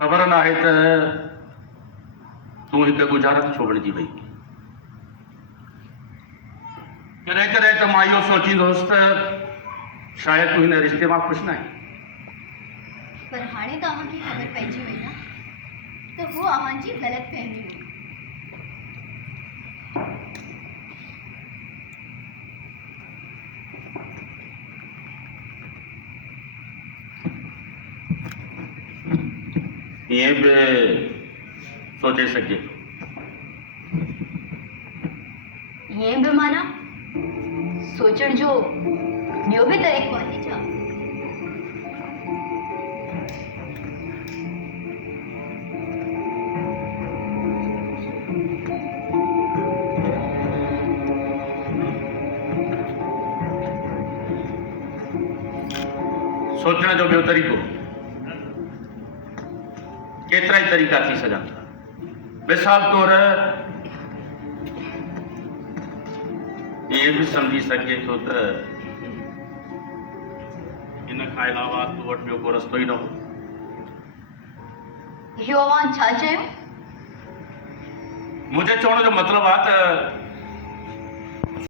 ख़बर नाहे त तूं हिकु गुजारत छो बणिजी वई। कॾहिं कॾहिं त मां इहो सोचींदुसि त शायदि तूं हिन रिश्ते मां ख़ुशि न आहीं। पर हाणे त अव्हांखे ख़बर पइजी वई न त हू अव्हांजी ग़लतफ़हमी हुई। ईअं बि सोचे सघिजे थो। ईअं बि माना सोचण जो ॿियो बि तरीक़ो आहे छा? सोचण जो ॿियो तरीक़ो केतिरा ई तरीक़ा थी सघनि था। मिसाल तौर इहे बि सम्झी सघे थो त इन खां अलावा तो वटि ॿियो को रस्तो ई न हो। इहो अव्हां छा चयो? मुंहिंजे चवण जो मतिलबु आहे त